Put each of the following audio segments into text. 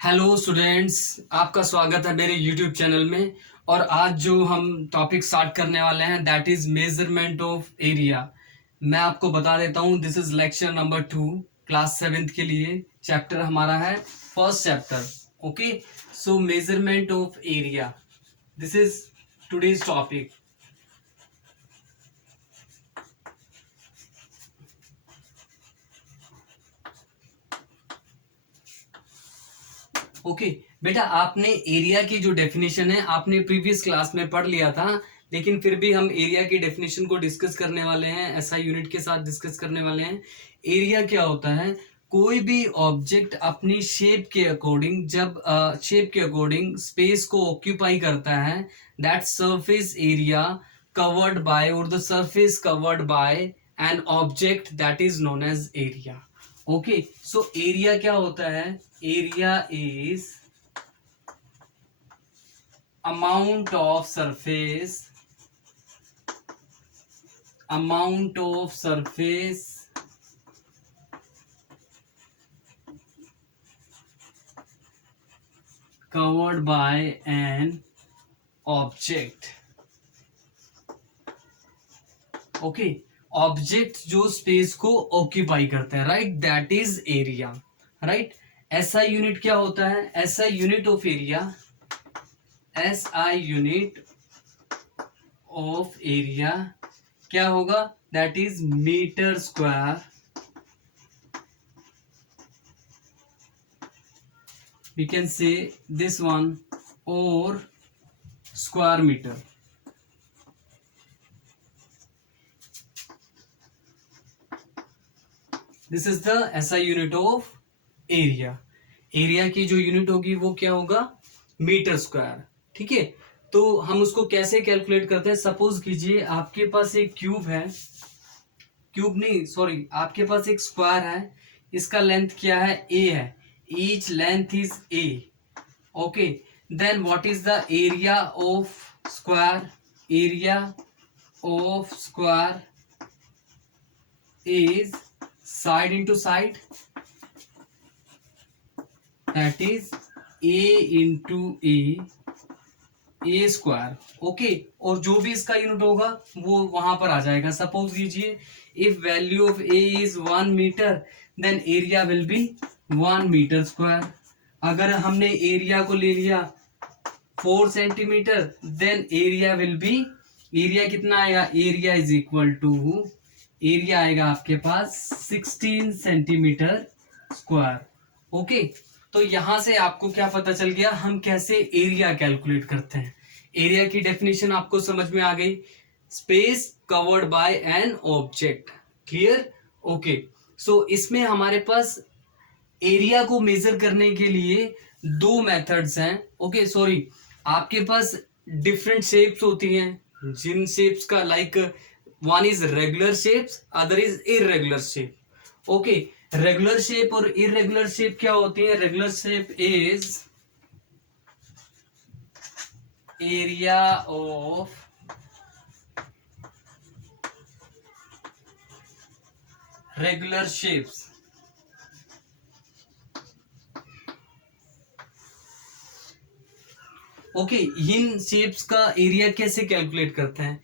Hello students, आपका स्वागत है मेरे यूट्यूब चैनल में। और आज जो हम टॉपिक स्टार्ट करने वाले हैं that is measurement of area. मैं आपको बता देता हूँ, this is lecture number 2 class 7th के लिए। चैप्टर हमारा है first chapter. Okay, so measurement of area, this is today's topic. Okay बेटा, आपने एरिया की जो डेफिनेशन है आपने प्रीवियस क्लास में पढ़ लिया था, लेकिन फिर भी हम एरिया की डेफिनेशन को डिस्कस करने वाले हैं, एसआई यूनिट के साथ डिस्कस करने वाले हैं। एरिया क्या होता है? कोई भी ऑब्जेक्ट अपनी शेप के अकॉर्डिंग, जब शेप के अकॉर्डिंग स्पेस को ऑक्यूपाई करता है, that surface area covered by, और the surface covered by an object, that is known as area. Okay, so area क्या होता है? Area is amount of surface covered by an object. Okay, object जो space को occupy करते हैं, right, that is area, right. SI unit क्या होता है? SI unit of area, SI unit of area क्या होगा? That is metre square, we can say this one, or square meter. This is the SI unit of area. Area की जो unit होगी वो क्या होगा? Metre square. ठीक है, तो हम उसको कैसे कैलकुलेट करते हैं? सपोज कीजिए आपके पास एक क्यूब है, क्यूब नहीं सॉरी, आपके पास एक स्क्वायर है, इसका लेंथ क्या है? ए है, each length is a. Okay, then what is the area of square? Area of square is side into side, that is a into a square. Okay, और जो भी इसका यूनिट होगा वो वहां पर आ जाएगा। सपोज कीजिए if value of a is 1 metre, then area will be 1 metre square. अगर हमने एरिया को ले लिया 4 centimetre, then area will be, area कितना आएगा? Area is equal to, area आएगा आपके पास 16 सेंटीमीटर स्क्वायर। ओके, तो यहां से आपको क्या पता चल गया हम कैसे एरिया कैलकुलेट करते हैं। एरिया की डेफिनेशन आपको समझ में आ गई, space covered by an object. Clear? Okay, so इसमें हमारे पास एरिया को मेजर करने के लिए दो मेथड्स हैं। ओके सॉरी, आपके पास डिफरेंट शेप्स होती हैं, जिन शेप्स का like one is regular shapes, other is irregular shape. Okay, regular shape और इरेगुलर शेप क्या होती है? Regular shape is area of regular shapes. Okay, in shapes का एरिया कैसे कैलकुलेट करते हैं?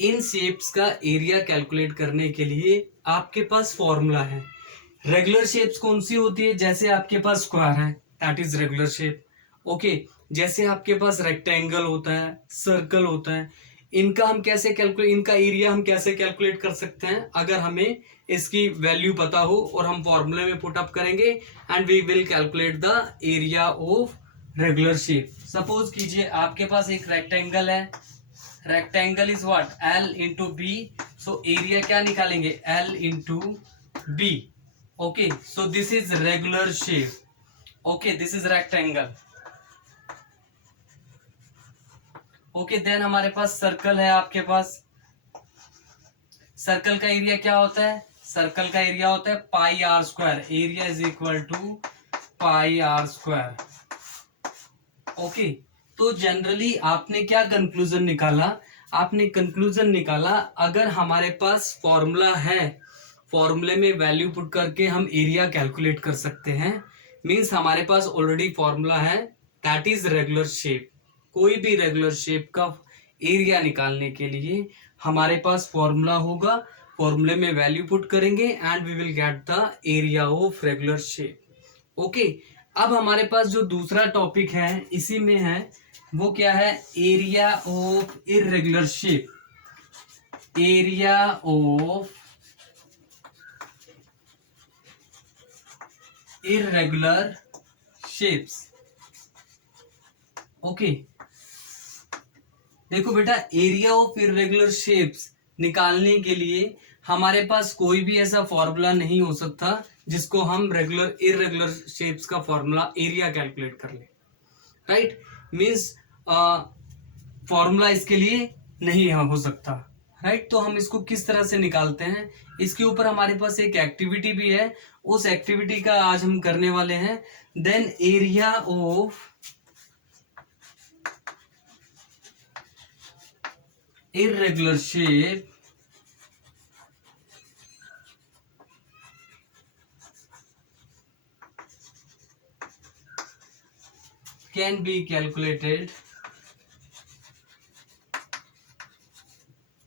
इन शेप्स का एरिया कैलकुलेट करने के लिए आपके पास फॉर्मूला है। रेगुलर शेप्स कौन सी होती है? जैसे आपके पास स्क्वायर है, that is regular shape. Okay, जैसे आपके पास रेक्टेंगल होता है, सर्कल होता है, इनका हम कैसे कैलकुलेट, इनका एरिया हम कैसे कैलकुलेट कर सकते हैं? अगर हमें इसकी वैल्यू पता हो और हम फॉर्मूले में पुट अप करेंगे and we will calculate the area of regular shape. Suppose कीजिए आपके पास एक रेक्टेंगल है, rectangle is what? L into B. So area क्या निकालेंगे? L into B. Okay, so this is regular shape. Okay, this is rectangle. Okay, then हमारे पास circle है। आपके पास सर्कल का एरिया क्या होता है? सर्कल का एरिया होता है pi R square. Area is equal to pi R square. Okay, तो जनरली आपने क्या कंक्लूजन निकाला? आपने कंक्लूजन निकाला अगर हमारे पास फॉर्मूला है, फॉर्मूले में वैल्यू पुट करके हम एरिया कैलकुलेट कर सकते हैं, मीन्स हमारे पास ऑलरेडी फॉर्मूला है, दैट इज रेगुलर शेप। कोई भी रेगुलर शेप का एरिया निकालने के लिए हमारे पास फॉर्मूला होगा, फॉर्मूले में वैल्यू पुट करेंगे and we will get the area of regular shape. Okay, अब हमारे पास जो दूसरा टॉपिक है इसी में है, वो क्या है, area of irregular shape. Area of irregular shapes. Okay, देखो बेटा, एरिया ऑफ इर्रेगुलर शेप्स निकालने के लिए हमारे पास कोई भी ऐसा फॉर्मूला नहीं हो सकता जिसको हम रेगुलर इर्रेगुलर शेप्स का फॉर्मूला एरिया कैलकुलेट कर ले, राइट। मींस फॉर्मूला इसके लिए नहीं हो सकता, राइट। तो हम इसको किस तरह से निकालते हैं, इसके ऊपर हमारे पास एक एक्टिविटी भी है, उस एक्टिविटी का आज हम करने वाले हैं। Then area of irregular shape can be calculated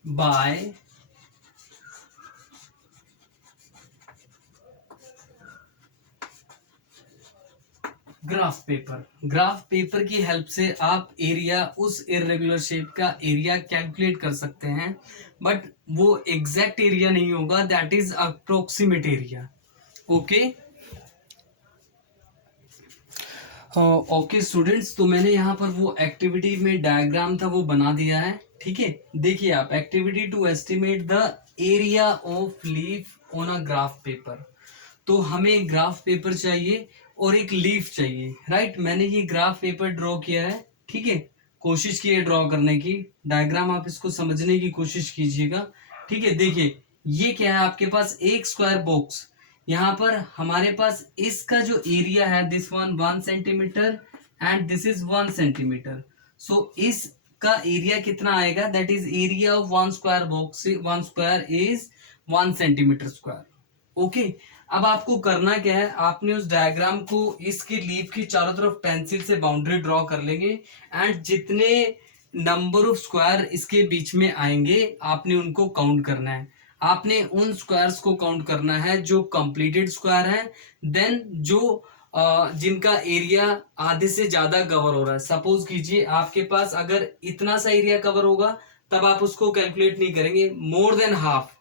by graph paper. Graph paper की हेल्प से आप एरिया, उस इर्रेगुलर शेप का एरिया कैलकुलेट कर सकते हैं, बट वो एग्जैक्ट एरिया नहीं होगा, that is approximate area. Okay okay students, तो मैंने यहाँ पर वो एक्टिविटी में डायग्राम था वो बना दिया है, ठीक है। देखिए आप, activity to estimate the area of leaf on a graph paper. तो हमें ग्राफ पेपर चाहिए और एक लीफ चाहिए, राइट। मैंने ये ग्राफ पेपर ड्रॉ किया है, ठीक है, कोशिश की है ड्रॉ करने की। डायग्राम आप इसको समझने की कोशिश कीजिएगा, ठीक है। देखिए ये क्या है, आपके पास एक स्क्वायर बॉक्स, यहाँ पर हमारे पास इसका जो एरिया है, this 1 centimetre and this is 1 centimetre. So इसका एरिया कितना आएगा, that is area of 1 square box, 1 square is 1 centimetre square. Okay, अब आपको करना क्या है, आपने उस डायग्राम को इसकी लीफ की चारों तरफ पेंसिल से बाउंड्री ड्रॉ कर लेंगे एंड जितने नंबर ऑफ स्क्वायर इसके बीच में आएंगे आपने उनको काउंट करना है। आपने उन स्क्वायर्स को काउंट करना है जो कंप्लीटेड स्क्वायर है, देन जो जिनका एरिया आधे से ज्यादा कवर हो रहा है। सपोज कीजिए आपके पास अगर इतना सा एरिया कवर होगा तब आप उसको कैलकुलेट नहीं करेंगे, मोर देन हाफ,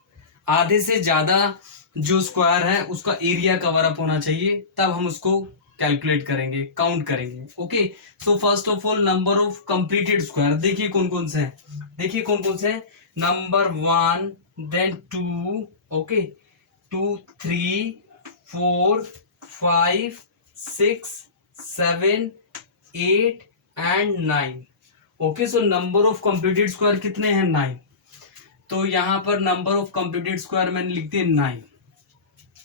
आधे से ज्यादा जो स्क्वायर है उसका एरिया कवर अप होना चाहिए, तब हम उसको कैलकुलेट करेंगे, काउंट करेंगे। Okay, so first of all number of completed square देखिए कौन कौन से हैं, देखिए कौन कौन से हैं, number 1, then 2, okay, 2, 3, 4, 5, 6, 7, 8 and 9। Okay, so number of completed square कितने हैं, 9। तो यहां पर नंबर ऑफ कंप्लीटेड स्क्वायर मैंने लिख दिया 9।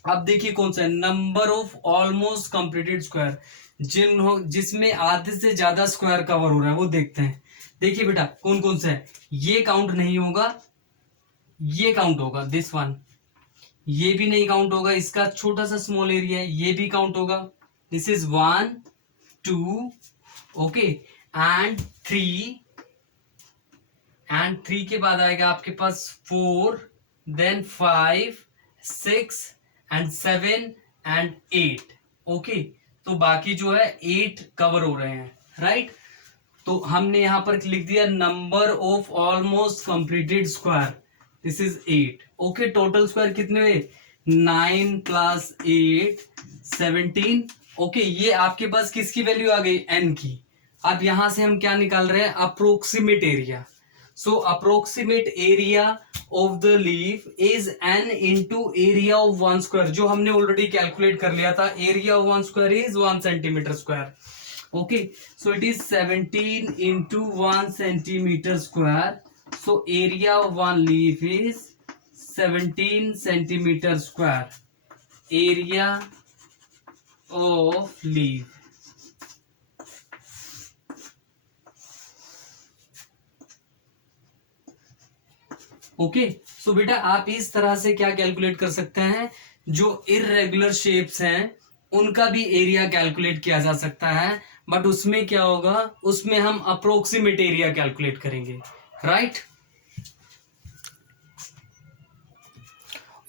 अब देखिए कौन सा है, number of almost completed square, जिसमें आधे से ज्यादा स्क्वायर कवर हो रहा है वो देखते हैं। देखिए बेटा कौन कौन सा है, ये काउंट नहीं होगा, ये काउंट होगा, दिस वन, ये भी नहीं काउंट होगा, इसका छोटा सा स्मॉल एरिया है, ये भी काउंट होगा, दिस इज 1, 2, ओके, एंड 3 के बाद आएगा आपके पास 4, देन 5, 6 एंड 7 एंड 8। ओके, तो बाकी जो है 8 कवर हो रहे हैं, राइट। तो हमने यहां पर लिख दिया number of almost completed square, this is 8। Okay, total square कितने हुए, 9 + 8 17। ओके, ये आपके पास किसकी वैल्यू आ गई, n की। अब यहां से हम क्या निकाल रहे हैं, approximate area. So approximate area of the leaf is n into area of 1 square, जो हमने ऑलरेडी कैलकुलेट कर लिया था। Area of 1 square is 1 centimetre square. Okay, so it is 17 into 1 centimetre square. So area of 1 leaf is 17 centimetre square, area of leaf। Okay, so बेटा आप इस तरह से क्या कैलकुलेट कर सकते हैं, जो इर्रेगुलर शेप्स हैं उनका भी एरिया कैलकुलेट किया जा सकता है, बट उसमें क्या होगा, उसमें हम अप्रोक्सीमेट एरिया कैलकुलेट करेंगे, राइट।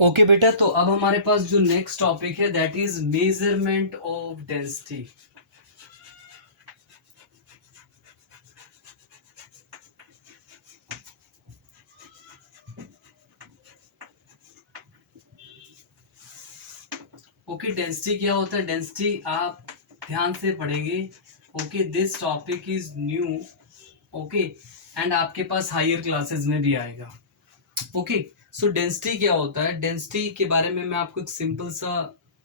ओके बेटा, तो अब हमारे पास जो नेक्स्ट टॉपिक है that is measurement of density. Okay, density क्या होता है, डेंसिटी आप ध्यान से पढ़ेंगे। Okay, this topic is new. Okay, and आपके पास हायर क्लासेस में भी आएगा। ओके, सो डेंसिटी क्या होता है, डेंसिटी के बारे में मैं आपको एक सिंपल सा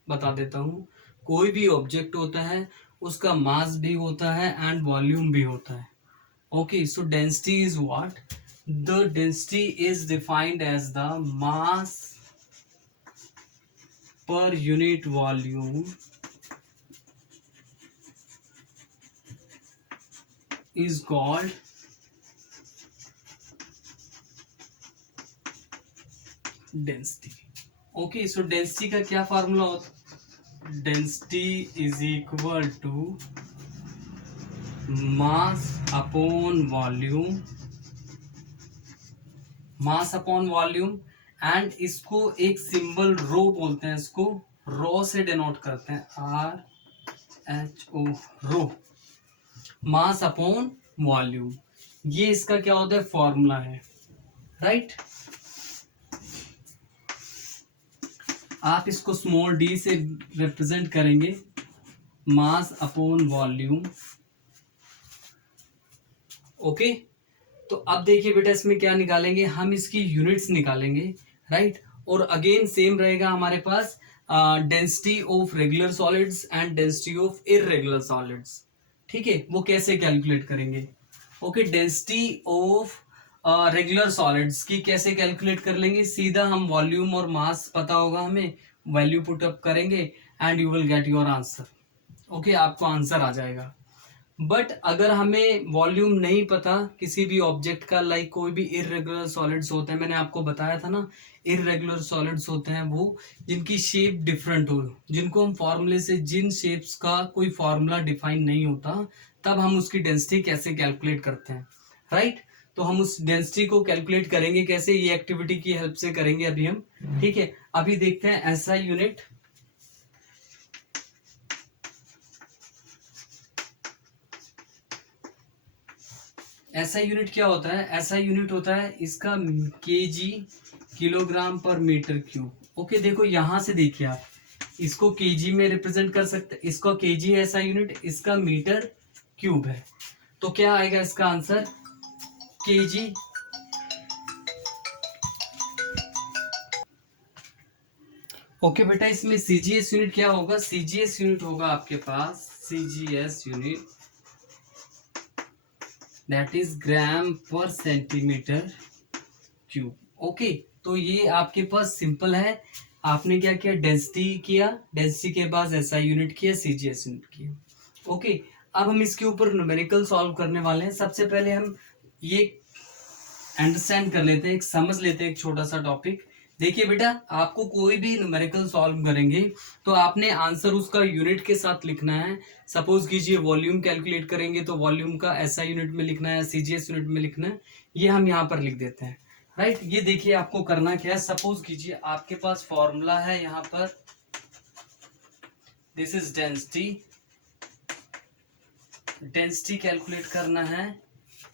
बता देता हूँ। कोई भी ऑब्जेक्ट होता है उसका मास भी होता है एंड वॉल्यूम भी होता है। Okay, so density is what, the density is defined as the mass per unit volume is called density. Okay, so density का क्या फार्मूला होता है, density is equal to mass upon volume, mass upon volume, and इसको एक symbol रो बोलते हैं, इसको रो से डिनोट करते हैं, RHO, रो, मास अपॉन वॉल्यूम। ये इसका क्या होता है, फॉर्मूला है, राइट। आप इसको स्मॉल डी से रिप्रेजेंट करेंगे, मास अपॉन वॉल्यूम। ओके, तो अब देखिए बेटा, इसमें क्या निकालेंगे हम, इसकी यूनिट्स निकालेंगे, राइट। और अगेन सेम रहेगा हमारे पास density of regular solids and density of irregular solids. ठीक है, वो कैसे कैलकुलेट करेंगे। Okay, density of regular solids की कैसे कैलकुलेट कर लेंगे, सीधा हम वॉल्यूम और मास पता होगा हमें, वैल्यू पुट अप करेंगे and you will get your answer. Okay, आपको आंसर आ जाएगा। बट अगर हमें वॉल्यूम नहीं पता किसी भी ऑब्जेक्ट का, लाइक कोई भी इररेगुलर सॉलिड्स होते हैं, मैंने आपको बताया था ना, इररेगुलर सॉलिड्स होते हैं वो जिनकी शेप डिफरेंट हो, जिनको हम फॉर्मूले से, जिन शेप्स का कोई फॉर्मूला डिफाइन नहीं होता, तब हम उसकी डेंसिटी कैसे कैलकुलेट करते हैं, राइट। तो हम उस डेंसिटी को कैलकुलेट करेंगे कैसे, ये एक्टिविटी की हेल्प से करेंगे अभी हम। ठीक है, अभी देखते हैं एसआई यूनिट। ऐसा यूनिट क्या होता है, ऐसा यूनिट होता है इसका केजी, किलोग्राम पर मीटर क्यूब। ओके, देखो यहां से देखिए आप इसको केजी में रिप्रेजेंट कर सकते हैं, इसका केजी है ऐसा यूनिट, इसका मीटर क्यूब है, तो क्या आएगा इसका आंसर, केजी। ओके बेटा, इसमें सीजीएस यूनिट क्या होगा, सीजीएस यूनिट होगा आपके पास, CGS unit that is gram per centimetre cube. Okay, तो ये आपके पास सिंपल है, आपने क्या किया, डेंसिटी किया, डेंसिटी के बाद एसआई यूनिट किया, सीजीएस यूनिट किया। ओके, अब हम इसके ऊपर न्यूमेरिकल सॉल्व करने वाले हैं। सबसे पहले हम ये अंडरस्टैंड कर लेते हैं, एक समझ लेते हैं एक छोटा सा टॉपिक। देखिए बेटा, आपको कोई भी न्यूमेरिकल सॉल्व करेंगे तो आपने आंसर उसका यूनिट के साथ लिखना है। सपोज कीजिए वॉल्यूम कैलकुलेट करेंगे तो वॉल्यूम का एसआई यूनिट में लिखना है, सीजीएस यूनिट में लिखना है, ये हम यहाँ पर लिख देते हैं, राइट। ये देखिए आपको करना क्या है, सपोज कीजिए आपके पास फॉर्मूला है यहाँ पर, this is density, density calculate करना है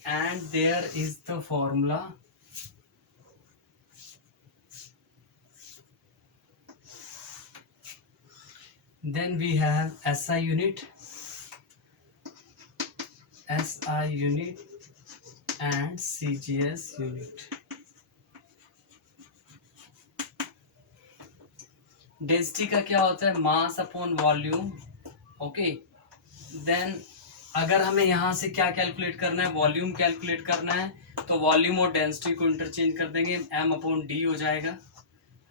and there is the formula, then we have SI unit and CGS unit. Density का क्या होता है, mass upon volume. Okay, then अगर हमें यहाँ से क्या कैलकुलेट करना है, वॉल्यूम कैलकुलेट करना है, तो वॉल्यूम और डेंसिटी को इंटरचेंज कर देंगे, m अपॉन डी हो जाएगा,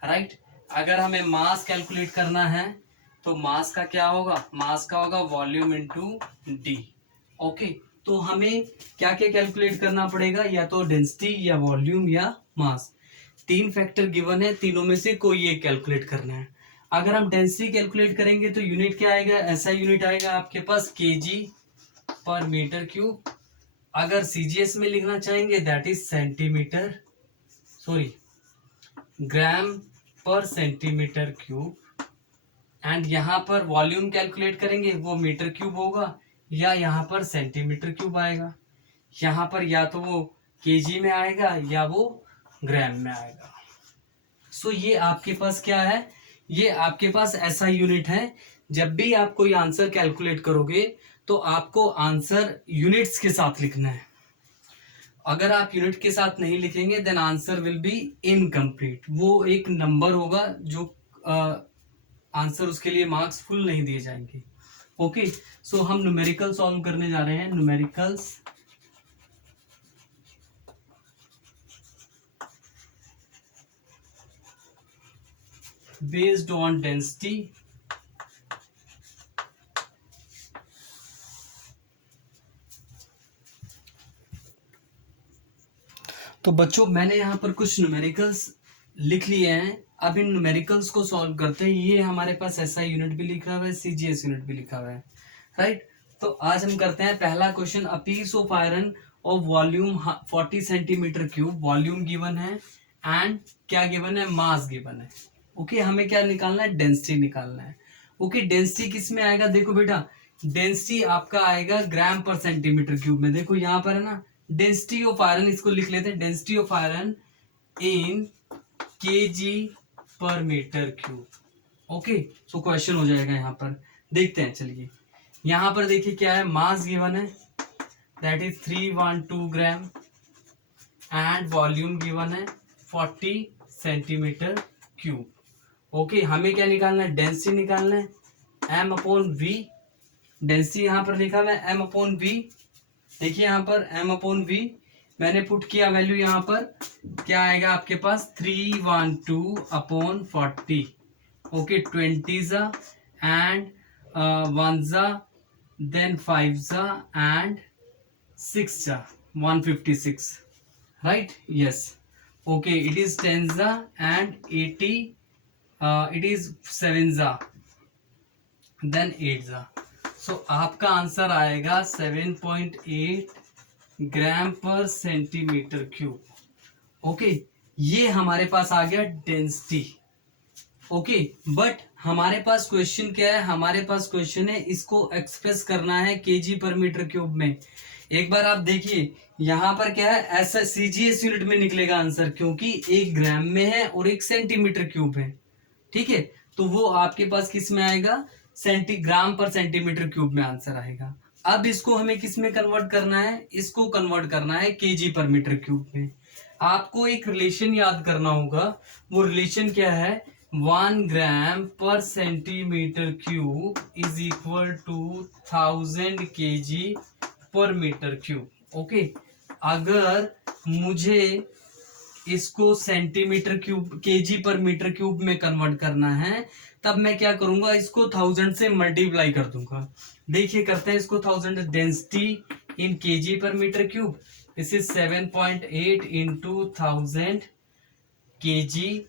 राइट। अगर हमें मास कैलकुलेट करना है तो मास का क्या होगा, मास का होगा वॉल्यूम इंटू डी। ओके, तो हमें क्या क्या कैलकुलेट करना पड़ेगा, या तो डेंसिटी या वॉल्यूम या मास, तीन फैक्टर गिवन है, तीनों में से कोई एक कैलकुलेट करना है। अगर हम डेंसिटी कैलकुलेट करेंगे तो यूनिट क्या आएगा, ऐसा यूनिट आएगा आपके पास केजी पर मीटर क्यूब। अगर सीजीएस में लिखना चाहेंगे that is centimetre, sorry gram per centimetre cube. And यहाँ पर वॉल्यूम कैलकुलेट करेंगे वो मीटर क्यूब होगा या यहाँ पर सेंटीमीटर क्यूब आएगा। यहाँ पर या तो वो केजी में आएगा या वो ग्राम में आएगा। सो ये आपके पास क्या है, ये आपके पास ऐसा यूनिट है। जब भी आप कोई आंसर कैलकुलेट करोगे तो आपको आंसर यूनिट्स के साथ लिखना है। अगर आप यूनिट के साथ नहीं लिखेंगे then answer will be incomplete. वो एक नंबर होगा जो आंसर उसके लिए मार्क्स फुल नहीं दिए जाएंगे। ओके, सो हम न्यूमेरिकल सॉल्व करने जा रहे हैं। न्यूमेरिकल्स बेस्ड ऑन डेंसिटी तो बच्चों मैंने यहाँ पर कुछ न्यूमेरिकल्स लिख लिए हैं। अब इन न्यूमेरिकल्स को सॉल्व करते हैं। ये हमारे पास एसआई यूनिट भी लिखा हुआ है, सीजीएस यूनिट भी लिखा हुआ है, राइट। तो आज हम करते हैं पहला question. A piece of iron of volume 40 centimetre cube, volume given है एंड क्या गिवन है, मास गिवन है। ओके, हमें क्या निकालना है, डेंसिटी निकालना है। ओके, डेंसिटी किस में आएगा, देखो बेटा डेंसिटी आपका आएगा ग्राम पर सेंटीमीटर क्यूब में। देखो यहाँ पर है ना डेंसिटी ऑफ आयरन, इसको लिख लेते हैं density of iron in KG per metre cube. Okay, so question हो जाएगा यहाँ पर, देखते हैं। चलिए यहाँ पर देखिए क्या है, मास गिवन है that is 312 gram and volume given है 40 सेंटीमीटर क्यूब। ओके, हमें क्या निकालना है, डेंसिटी निकालना है एम अपॉन वी। डेंसिटी यहाँ पर लिखा हुआ है एम अपॉन वी। देखिए यहाँ पर एम अपॉन वी मैंने पुट किया वैल्यू, यहाँ पर क्या आएगा आपके पास 312 अपॉन 40। ओके, 20 जा एंड 1 जा देन 5 जा एंड 6 जा 156, right, yes. Okay, it is 10 जा एंड 80, इट इज 7 जा देन 8 जा। सो आपका आंसर आएगा 7.8 ग्राम पर सेंटीमीटर क्यूब। ओके, ये हमारे पास आ गया डेंसिटी। ओके, बट हमारे पास क्वेश्चन क्या है, हमारे पास क्वेश्चन है इसको एक्सप्रेस करना है केजी पर मीटर क्यूब में। एक बार आप देखिए यहाँ पर क्या है, ऐसा सीजीएस यूनिट में निकलेगा आंसर, क्योंकि एक ग्राम में है और एक सेंटीमीटर क्यूब है, ठीक है। तो वो आपके पास किस में आएगा, ग्राम पर सेंटीमीटर क्यूब में आंसर आएगा। अब इसको हमें किस में कन्वर्ट करना है, इसको कन्वर्ट करना है केजी पर मीटर क्यूब में। आपको एक रिलेशन याद करना होगा, वो रिलेशन क्या है, 1 gram per centimetre cube is equal to 1000 KG per metre cube. Okay, अगर मुझे इसको centimetre cube KG per metre cube में कन्वर्ट करना है तब मैं क्या करूंगा, इसको 1000 से मल्टीप्लाई कर दूंगा। देखिए करते हैं इसको 1000, density in KG per metre cube, this is 7.8 into 1000 KG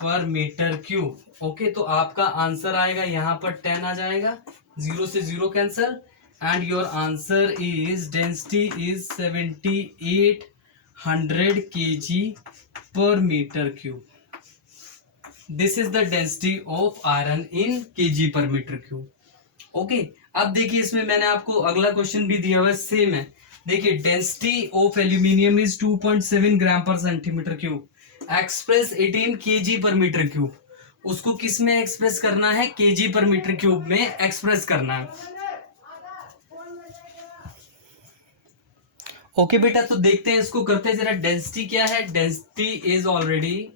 per metre cube. Okay, तो आपका आंसर आएगा यहाँ पर 10 आ जाएगा, 0 से 0 cancel and your answer is density is 7800 KG per metre cube. This is the density of iron in KG per metre cube. Okay, अब देखिए इसमें मैंने आपको अगला क्वेश्चन भी दिया हुआ है, सेम है। देखिए density of aluminium is 2.7 gram per centimetre cube, express 18 KG per metre cube. उसको किस में एक्सप्रेस करना है, केजी पर मीटर क्यूब में एक्सप्रेस करना है। ओके बेटा, तो देखते हैं इसको करते हैं जरा। डेंसिटी क्या है, density is already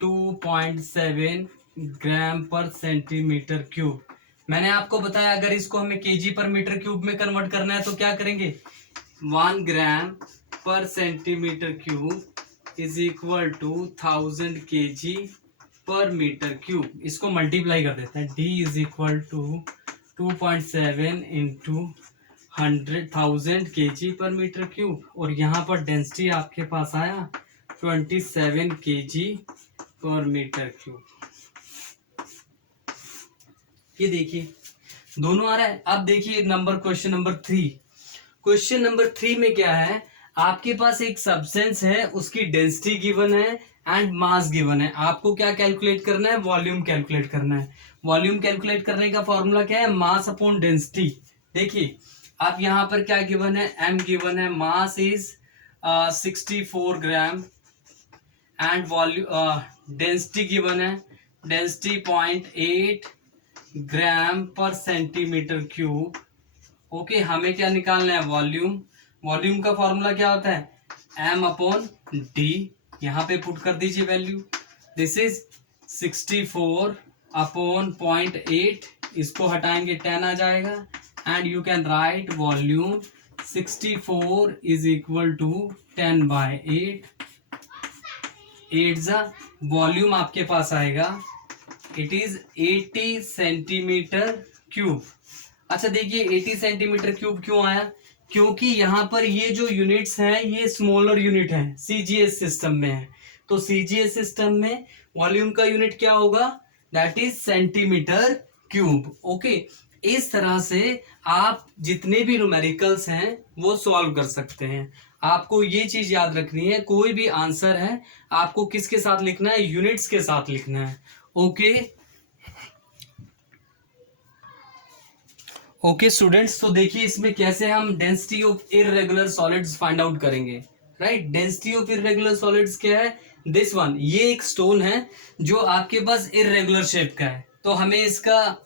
2.7 gram per centimetre cube. मैंने आपको बताया अगर इसको हमें केजी पर मीटर क्यूब में कन्वर्ट करना है तो क्या करेंगे, 1 gram per centimetre cube is equal to 1000 KG per metre cube. इसको मल्टीप्लाई कर देते हैं, d is equal to 2.7 into 1000 KG per metre cube, और यहाँ पर डेंसिटी आपके पास आया 27 केजी पर मीटर क्यूब। ये देखिए दोनों आ रहा है। अब देखिए क्वेश्चन नंबर 3। क्वेश्चन नंबर 3 में क्या है, आपके पास एक सब्सटेंस है, उसकी डेंसिटी गिवन है एंड मास गिवन है। आपको क्या कैलकुलेट करना है, वॉल्यूम कैलकुलेट करना है। वॉल्यूम कैलकुलेट करने का फॉर्मूला क्या है, मास अपॉन डेंसिटी। देखिए आप यहां पर क्या गिवन है, एम गिवन है, mass is 64 gram and volume density given है, डेंसिटी 0.8 ग्राम पर सेंटीमीटर क्यूब। ओके हमें क्या निकालना है, वॉल्यूम। वॉल्यूम का फॉर्मूला क्या होता है, एम अपॉन डी। यहां पे पुट कर दीजिए वैल्यू। दिस इज 64 अपॉन 0.8, इसको हटाएंगे 10 आ जाएगा and you can write volume 64 is equal to 10/8। 8 जा वॉल्यूम आपके पास आएगा, इट इज 80 सेंटीमीटर क्यूब। अच्छा देखिए 80 सेंटीमीटर क्यूब क्यों आया, क्योंकि यहां पर ये जो यूनिट्स हैं ये स्मॉलर यूनिट है, सीजीएस सिस्टम में है। तो सीजीएस सिस्टम में वॉल्यूम का यूनिट क्या होगा, that is centimetre cube. Okay इस तरह से आप जितने भी न्यूमेरिकल्स हैं वो सॉल्व कर सकते हैं। आपको ये चीज याद रखनी है, कोई भी आंसर है आपको किसके साथ लिखना है, यूनिट्स के साथ लिखना है। ओके स्टूडेंट्स, तो देखिए इसमें कैसे हम density of irregular solids find out करेंगे। Right, density of irregular solids क्या है, दिस वन। ये एक स्टोन है जो आपके पास इररेगुलर शेप का है, तो हम इसका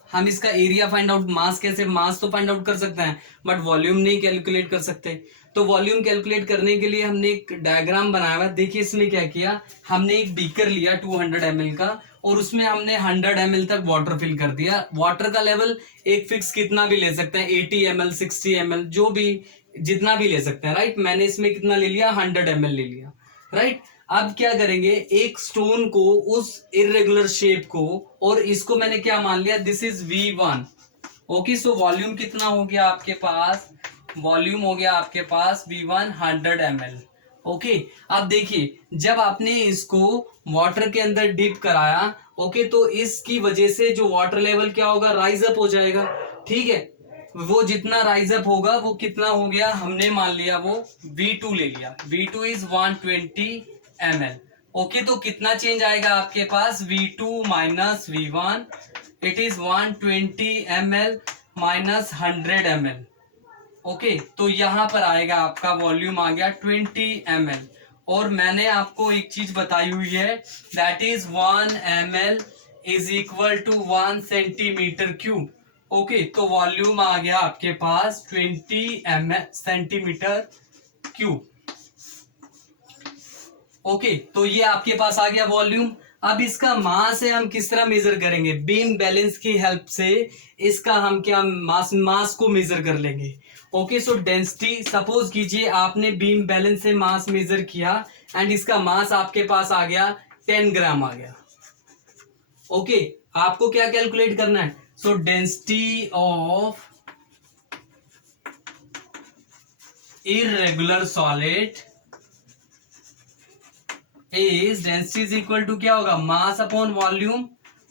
एरिया फाइंड आउट, मास कैसे, मास तो फाइंड आउट कर सकते हैं बट वॉल्यूम नहीं कैलकुलेट कर सकते। तो वॉल्यूम कैलकुलेट करने के लिए हमने एक डायग्राम बनाया हुआ है। देखिए इसमें क्या किया, हमने एक बीकर लिया 200 ml का और उसमें हमने 100 ml तक वाटर फिल कर दिया। वाटर का लेवल एक फिक्स कितना भी ले सकते हैं, 80 ml 60 ml जो भी जितना भी ले सकते हैं। राइट, मैंने इसमें कितना ले लिया, 100 ml ले लिया। राइट, अब क्या करेंगे, एक स्टोन को, उस इरेगुलर शेप को, और इसको मैंने क्या मान लिया, this is V1। Okay so volume कितना हो गया आपके पास, वॉल्यूम हो गया आपके पास V1 100 ml। ओके अब देखिए जब आपने इसको वाटर के अंदर डिप कराया, ओके तो इसकी वजह से जो वाटर लेवल क्या होगा, राइज अप हो जाएगा। ठीक है, वो जितना राइज अप होगा वो कितना हो गया, हमने मान लिया वो V2 ले लिया। V2 is 120 ml। ओके तो कितना चेंज आएगा आपके पास, V2 minus V1, it is 120 ml minus 100 ml। Okay तो यहां पर आएगा आपका वॉल्यूम आ गया 20 ml। और मैंने आपको एक चीज बताई हुई है, that is 1 ml is equal to 1 centimetre cube. Okay तो वॉल्यूम आ गया आपके पास 20 ml सेंटीमीटर क्यूब। ओके तो ये आपके पास आ गया वॉल्यूम। अब इसका मास है, हम किस तरह मेजर करेंगे, बीम बैलेंस की हेल्प से इसका हम क्या मास को मेजर कर लेंगे। ओके सो डेंसिटी, सपोज कीजिए आपने बीम बैलेंस से मास मेजर किया एंड इसका मास आपके पास आ गया 10 ग्राम आ गया। ओके आपको क्या कैलकुलेट करना है, so density of irregular solid is, density is equal to क्या होगा, मास अपॉन वॉल्यूम।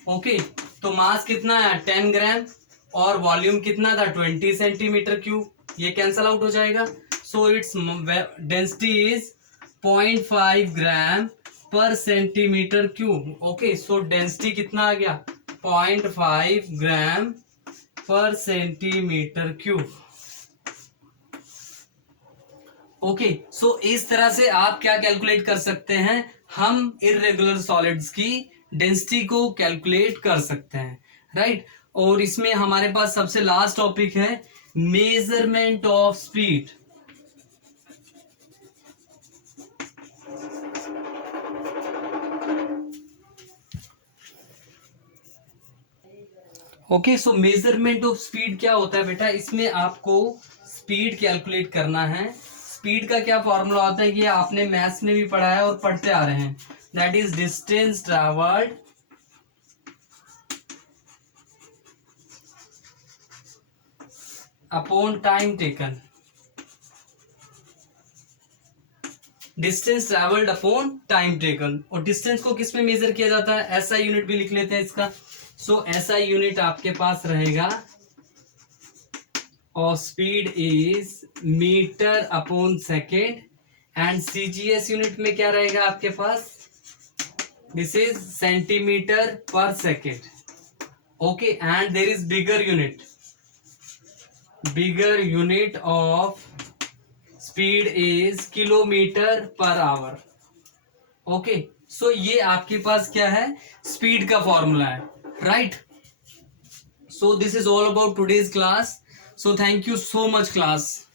ओके तो मास कितना है 10 ग्राम और वॉल्यूम कितना था 20 सेंटीमीटर क्यूब, ये कैंसल आउट हो जाएगा। So its density is 0.5 gram per centimetre cube. Okay so density कितना आ गया, 0.5 ग्राम पर सेंटीमीटर क्यूब। ओके सो इस तरह से आप क्या कैलकुलेट कर सकते हैं, हम इररेगुलर सॉलिड्स की डेंसिटी को कैलकुलेट कर सकते हैं। राइट, और इसमें हमारे पास सबसे लास्ट टॉपिक है measurement of speed. Okay so measurement of speed क्या होता है बेटा, इसमें आपको स्पीड कैलकुलेट करना है। स्पीड का क्या फॉर्मूला होता है कि आपने मैथ्स में भी पढ़ा है और पढ़ते आ रहे हैं, that is distance travelled upon time taken. Distance travelled upon time taken, और डिस्टेंस को किस में मेजर किया जाता है, ऐसा यूनिट भी लिख लेते हैं इसका। सो ऐसा यूनिट आपके पास रहेगा और speed is metre upon second and CGS unit में क्या रहेगा आपके पास, this is centimetre per second. Okay, and there is bigger unit of speed is kilometre per hour. Okay, so ये आपके पास क्या है, स्पीड का फॉर्मूला है, right. So this is all about today's class. So thank you so much class.